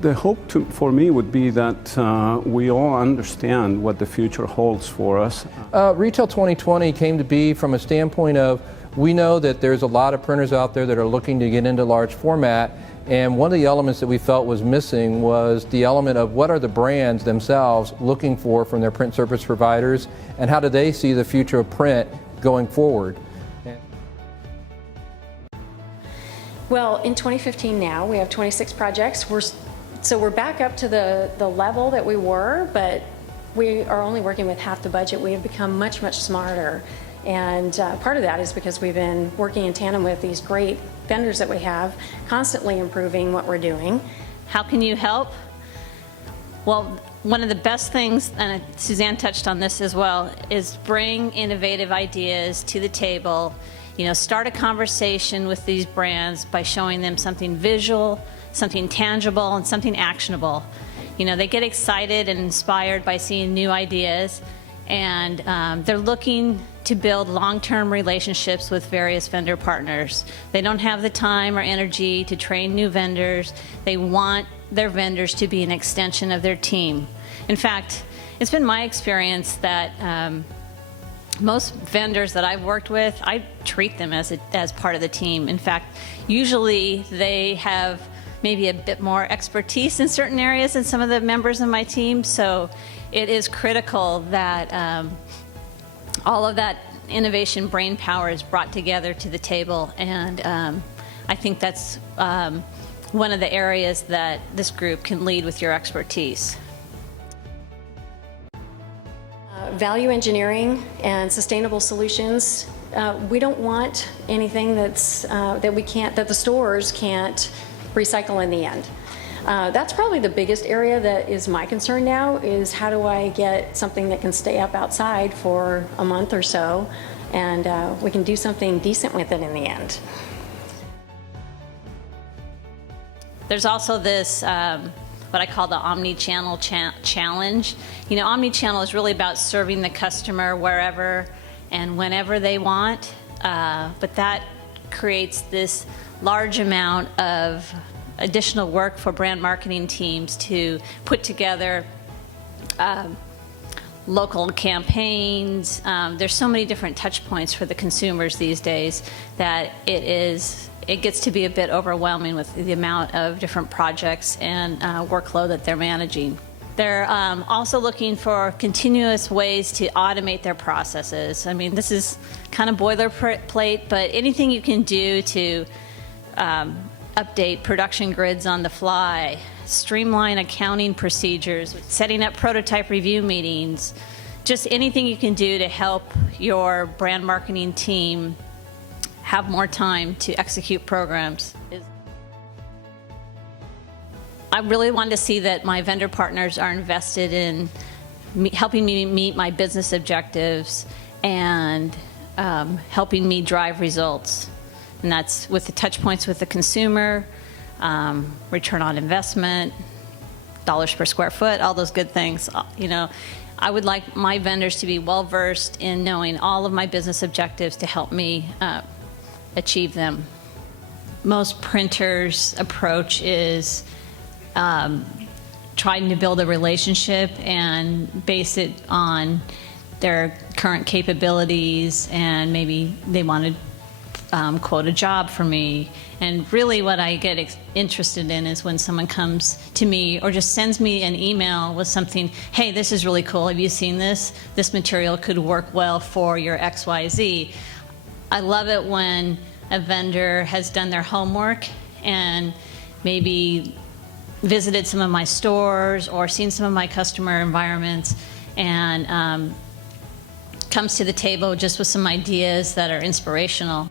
The hope for me would be that we all understand what the future holds for us. Retail 2020 came to be from a standpoint of, we know that there's a lot of printers out there that are looking to get into large format, and one of the elements that we felt was missing was the element of what are the brands themselves looking for from their print service providers, and how do they see the future of print going forward. Well, in 2015 now, we have 26 projects. So we're back up to the level that we were, but we are only working with half the budget. We have become much, much smarter. And part of that is because we've been working in tandem with these great vendors that we have, constantly improving what we're doing. How can you help? Well, one of the best things, and Suzanne touched on this as well, is bring innovative ideas to the table. Start a conversation with these brands by showing them something visual, something tangible, and something actionable. They get excited and inspired by seeing new ideas, and they're looking to build long-term relationships with various vendor partners. They don't have the time or energy to train new vendors. They want their vendors to be an extension of their team. In fact, it's been my experience that most vendors that I've worked with, I treat them as part of the team. In fact, usually they have maybe a bit more expertise in certain areas than some of the members of my team, so it is critical that all of that innovation brain power is brought together to the table, and I think that's one of the areas that this group can lead with your expertise. Value engineering and sustainable solutions. We don't want anything that the stores can't recycle in the end. That's probably the biggest area that is my concern now, is how do I get something that can stay up outside for a month or so, and we can do something decent with it in the end. There's also this what I call the Omnichannel challenge. Omnichannel is really about serving the customer wherever and whenever they want, but that creates this large amount of additional work for brand marketing teams to put together local campaigns. There's so many different touch points for the consumers these days that it gets to be a bit overwhelming with the amount of different projects and workload that they're managing. They're also looking for continuous ways to automate their processes. I mean, this is kind of boilerplate, but anything you can do to update production grids on the fly, streamline accounting procedures, setting up prototype review meetings, just anything you can do to help your brand marketing team have more time to execute programs. I really want to see that my vendor partners are invested in helping me meet my business objectives and helping me drive results. And that's with the touch points with the consumer, return on investment, dollars per square foot, all those good things. I would like my vendors to be well versed in knowing all of my business objectives to help me achieve them. Most printers' approach is trying to build a relationship and base it on their current capabilities, and maybe they want to quote a job for me. And really what I get interested in is when someone comes to me or just sends me an email with something, hey, this is really cool, have you seen this? This material could work well for your XYZ. I love it when a vendor has done their homework and maybe visited some of my stores or seen some of my customer environments and comes to the table just with some ideas that are inspirational.